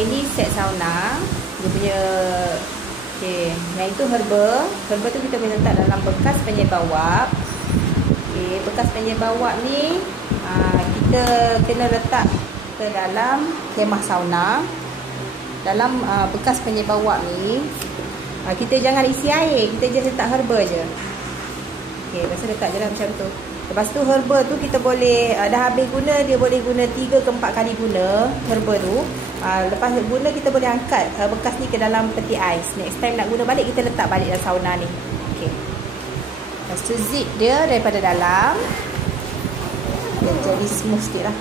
Yang ini set sauna. Dia punya okey, yang itu herba. Herba tu kita boleh letak dalam bekas penyebab wap. Okey, bekas penyebab wap ni kita kena letak ke dalam kemah sauna. Dalam bekas penyebab wap ni kita jangan isi air, kita just letak herba je. Okey, lepas tu letak je lah macam tu. Lepas tu herba tu kita boleh dah habis guna, dia boleh guna 3 ke 4 kali guna herba tu. Lepas guna kita boleh angkat bekas ni ke dalam peti ais. Next time nak guna balik kita letak balik dalam sauna ni. Okey. Lepas tu zip dia daripada dalam. Dia jadi smooth sikit lah.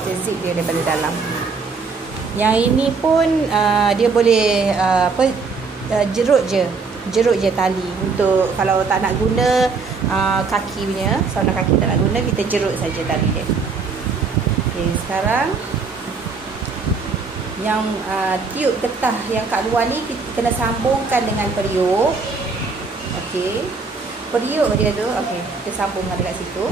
Kita zip dia daripada dalam. Yang ini pun dia boleh jerut je tali untuk kalau tak nak guna kaki punya, sauna kaki tak nak guna, kita jerut saja tali dia. Okey, sekarang yang tiup getah yang kat luar ni kita kena sambungkan dengan periuk. Okey, periuk dia tu okey, kita sambungkan dekat situ.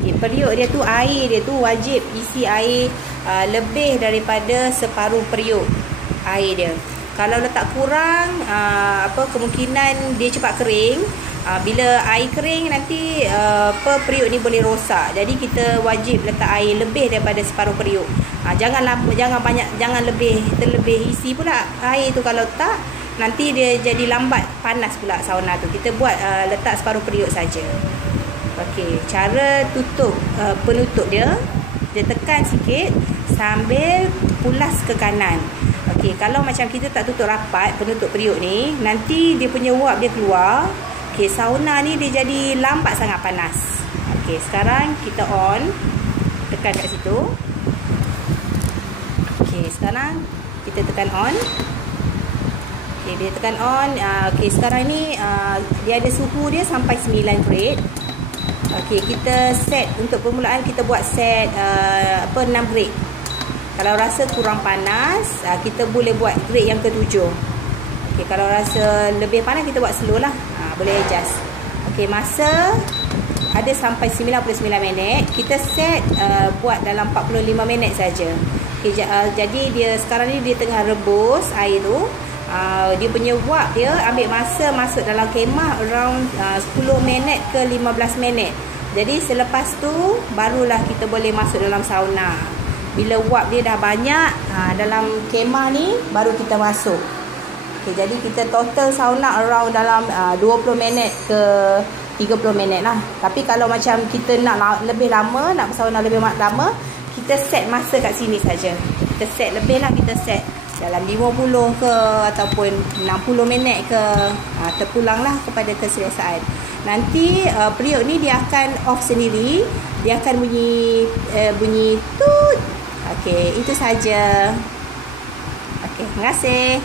Okey, periuk dia tu, air dia tu wajib isi air lebih daripada separuh periuk air dia. Kalau letak kurang kemungkinan dia cepat kering. Bila air kering nanti periuk ni boleh rosak. Jadi kita wajib letak air lebih daripada separuh periuk. Jangan banyak, jangan terlebih isi pula air tu. Kalau tak nanti dia jadi lambat panas pula sauna tu. Kita buat letak separuh periuk saja. Okey, cara tutup penutup dia tekan sikit sambil pulas ke kanan. Okey, kalau macam kita tak tutup rapat penutup periuk ni, nanti dia punya wap dia keluar. Okey, sauna ni dia jadi lambat sangat panas. Okey, sekarang kita on. Tekan kat situ. Okey, sekarang kita tekan on. Okey, dia tekan on. Okey, sekarang ni dia ada suhu dia sampai 9 grade. Okey, kita set untuk permulaan kita buat set 6 grade. Kalau rasa kurang panas, kita boleh buat grade yang ke-7. Okey, kalau rasa lebih panas kita buat slow lah. Boleh adjust. Okey, masa ada sampai 99 minit. Kita set buat dalam 45 minit saja. Okey, jadi dia sekarang ni dia tengah rebus air tu. Dia punya wap dia ambil masa masuk dalam kemah around 10 minit ke 15 minit. Jadi selepas tu barulah kita boleh masuk dalam sauna. Bila wap dia dah banyak dalam kemah ni baru kita masuk. Okay, jadi kita total sauna around dalam 20 minit ke 30 minit lah. Tapi kalau macam kita nak lebih lama, nak sauna lebih lama, kita set masa kat sini saja. Kita set lebih lah, kita set dalam 50 ke ataupun 60 minit ke, terpulanglah kepada keselesaan. Nanti periuk ni dia akan off sendiri, dia akan bunyi tut. Okey, itu saja. Okey, terima kasih.